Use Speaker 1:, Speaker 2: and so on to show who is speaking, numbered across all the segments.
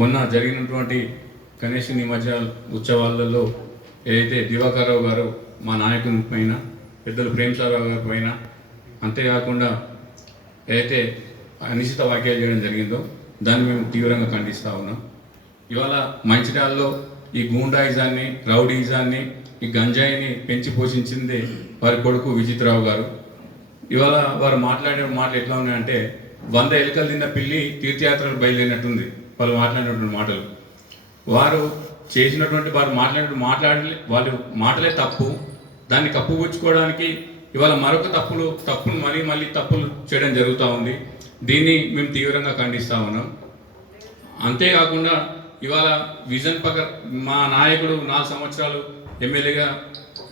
Speaker 1: మొన్న జరిగినటువంటి గణేష్ నిమజ్జన ఉత్సవాలలో ఏదైతే దివాకర్రావు గారు మా నాయకుని పైన పెద్దలు ప్రేమసారావు గారి పైన అంతేకాకుండా ఏదైతే అనిశ్చిత వ్యాఖ్యలు చేయడం జరిగిందో దాన్ని మేము తీవ్రంగా ఖండిస్తా ఉన్నాం. ఇవాళ మంచిర్యాలలో ఈ గూండాయిజాన్ని రౌడీజాన్ని ఈ గంజాయిని పెంచి పోషించింది వారి కొడుకు విజిత్రావు గారు. ఇవాళ వారు మాట్లాడిన మాటలు ఎట్లా ఉన్నాయంటే వంద ఎలుకలు తిన్న పిల్లి తీర్థయాత్రలు బయలుదేరినట్టుంది. వాళ్ళు మాట్లాడినటువంటి మాటలు. వారు చేసినటువంటి వారు మాట్లాడిన మాట్లాడలే వాళ్ళు మాటలే తప్పు. దాన్ని కప్పుపుచ్చుకోవడానికి ఇవాళ మరొక తప్పులు తప్పులు మళ్ళీ మళ్ళీ తప్పులు చేయడం జరుగుతూ ఉంది. దీన్ని మేము తీవ్రంగా ఖండిస్తూ ఉన్నాం. అంతేకాకుండా ఇవాళ విజన్ పక మా నాయకుడు నాలుగు సంవత్సరాలు ఎమ్మెల్యేగా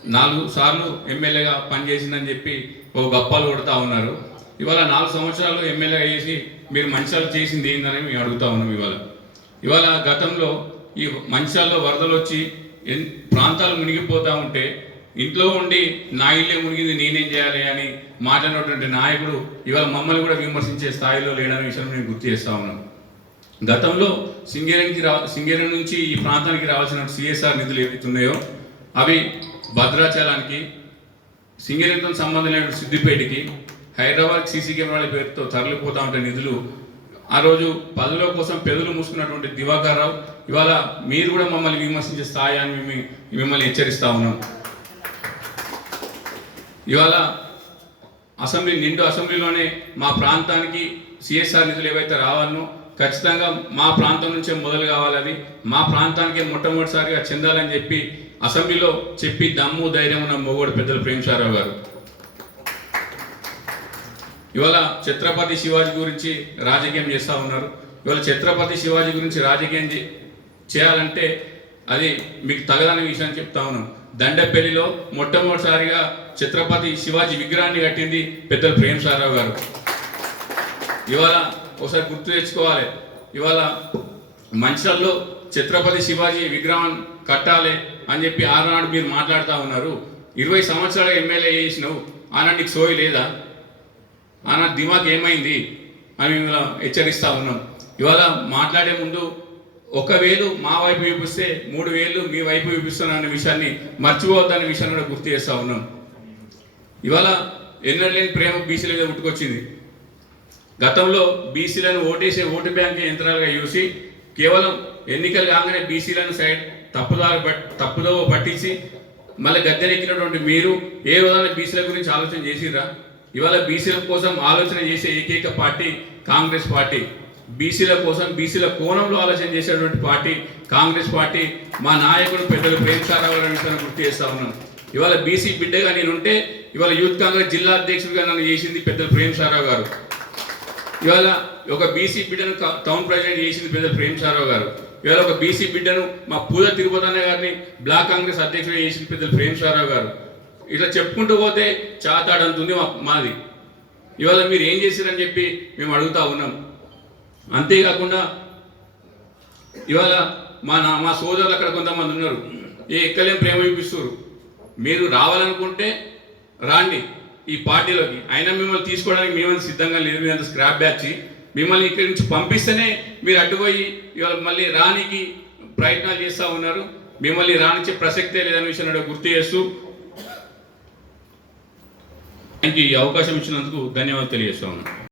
Speaker 1: నాలుగు సార్లు ఎమ్మెల్యేగా పనిచేసిందని చెప్పి ఓ గప్పాలు కొడతా ఉన్నారు. ఇవాళ నాలుగు సంవత్సరాలు ఎమ్మెల్యేగా చేసి మీరు మంచాలు చేసింది ఏందని మేము అడుగుతా ఉన్నాం ఇవాళ. ఇవాళ గతంలో ఈ మంచాల్లో వరదలు వచ్చి ప్రాంతాలు మునిగిపోతూ ఉంటే ఇంట్లో ఉండి నా ఇల్లే మునిగింది నేనేం చేయాలి అని మాట్లాడినటువంటి నాయకుడు ఇవాళ మమ్మల్ని కూడా విమర్శించే స్థాయిలో లేడనే విషయం నేను గుర్తు చేస్తా ఉన్నాను గతంలో సింగేరికి రా సింగేరి నుంచి ఈ ప్రాంతానికి రావాల్సిన సిఎస్ఆర్ నిధులు ఏవైతున్నాయో అవి భద్రాచలానికి సింగరేణితో సంబంధం లేని సిద్దిపేటకి హైదరాబాద్ సీసీ కెమెరాల పేరుతో తరలిపోతా ఉంటే నిధులు. ఆ రోజు పదుల కోసం పెదవులు మూసుకున్నటువంటి దివాకర్ రావు ఇవాళ మీరు కూడా మమ్మల్ని విమర్శించే స్థాయి అని మేము మిమ్మల్ని హెచ్చరిస్తా ఉన్నాం. ఇవాళ అసెంబ్లీ నిండు అసెంబ్లీలోనే మా ప్రాంతానికి సిఎస్ఆర్ నిధులు ఏవైతే రావాలనో ఖచ్చితంగా మా ప్రాంతం నుంచే మొదలు కావాలని మా ప్రాంతానికి మొట్టమొదటిసారిగా చెందాలని చెప్పి అసెంబ్లీలో చెప్పి దమ్ము ధైర్యం ఉన్న మొగోడు పెద్దలు ప్రేమసారావు గారు. ఇవాళ ఛత్రపతి శివాజీ గురించి రాజకీయం చేస్తూ ఉన్నారు. ఇవాళ ఛత్రపతి శివాజీ గురించి రాజకీయం చే- చేయాలంటే అది మీకు తగదని విషయాన్ని చెప్తా ఉన్నాం. దండపల్లిలో మొట్టమొదటిసారిగా ఛత్రపతి శివాజీ విగ్రహాన్ని కట్టింది పెద్దలు ప్రేమసారావు గారు. ఇవాళ ఒకసారి గుర్తు తెచ్చుకోవాలి. ఇవాళ మంచిర్యాలలో ఛత్రపతి శివాజీ విగ్రహం కట్టాలి అని చెప్పి ఆనాడు మీరు మాట్లాడుతూ ఉన్నారు. ఇరవై సంవత్సరాలు ఎమ్మెల్యే చేసినావు. ఆనాడు నీకు సోయి లేదా? ఆనాడు దిమాగ్ ఏమైంది అని మిమ్మల్ని హెచ్చరిస్తా ఉన్నాం. ఇవాళ మాట్లాడే ముందు ఒక వేలు మా వైపు చూపిస్తే మూడు వేలు మీ వైపు చూపిస్తున్నా విషయాన్ని మర్చిపోవద్దనే విషయాన్ని కూడా గుర్తు చేస్తా ఉన్నాం. ఇవాళ ఎన్నడలేని ప్రేమ బీసీల మీద పుట్టుకొచ్చింది. గతంలో బీసీలను ఓటేసే ఓటు బ్యాంక్ యంత్రాలుగా చూసి కేవలం ఎన్నికలు కాగానే బీసీలను సైడ్ తప్పుదారి తప్పుదో పట్టించి మళ్ళీ గద్దెనెక్కినటువంటి మీరు ఏ విధంగా బీసీల గురించి ఆలోచన చేసిరా ఇవాళ బీసీల కోసం ఆలోచన చేసే ఏకైక పార్టీ కాంగ్రెస్ పార్టీ. బీసీల కోసం బీసీల కోణంలో ఆలోచన చేసేటువంటి పార్టీ కాంగ్రెస్ పార్టీ. మా నాయకుడు పెద్దలు ప్రేమసారావు గారి గుర్తు చేస్తా ఉన్నాం ఇవాళ బీసీ బిడ్డగా నేనుంటే ఇవాళ యూత్ కాంగ్రెస్ జిల్లా అధ్యక్షుడిగా నన్ను చేసింది పెద్దలు ప్రేమసారావు గారు. ఇవాళ ఒక బీసీ బిడ్డను టౌన్ ప్రెసిడెంట్ చేసింది పెద్ద ప్రేమసారావు గారు. ఇవాళ ఒక బీసీ బిడ్డను మా పూజ తిరుపతి గారిని బ్లాక్ కాంగ్రెస్ అధ్యక్షుడు చేసింది పెద్ద ప్రేమసారావు గారు. ఇట్లా చెప్పుకుంటూ పోతే చాతాడంతుంది మాది. ఇవాళ మీరు ఏం చేశారని చెప్పి మేము అడుగుతా ఉన్నాం. అంతేకాకుండా ఇవాళ మా నా మా సోదరులు అక్కడ కొంతమంది ఉన్నారు. ఏ ఎక్కలేం ప్రేమ చూపిస్తారు మీరు రావాలనుకుంటే రాండి ఈ పార్టీలోకి. అయినా మిమ్మల్ని తీసుకోవడానికి మేమంత సిద్ధంగా లేదు. మీద స్క్రాప్ బ్యాచ్ మిమ్మల్ని ఇక్కడి నుంచి పంపిస్తేనే మీరు అడ్డుపోయి ఇవాళ మళ్ళీ రానికి ప్రయత్నాలు చేస్తూ ఉన్నారు. మిమ్మల్ని రానిచ్చే ప్రసక్తే లేదనే విషయాన్ని గుర్తు చేస్తూ ఈ అవకాశం ఇచ్చినందుకు ధన్యవాదాలు తెలియజేస్తా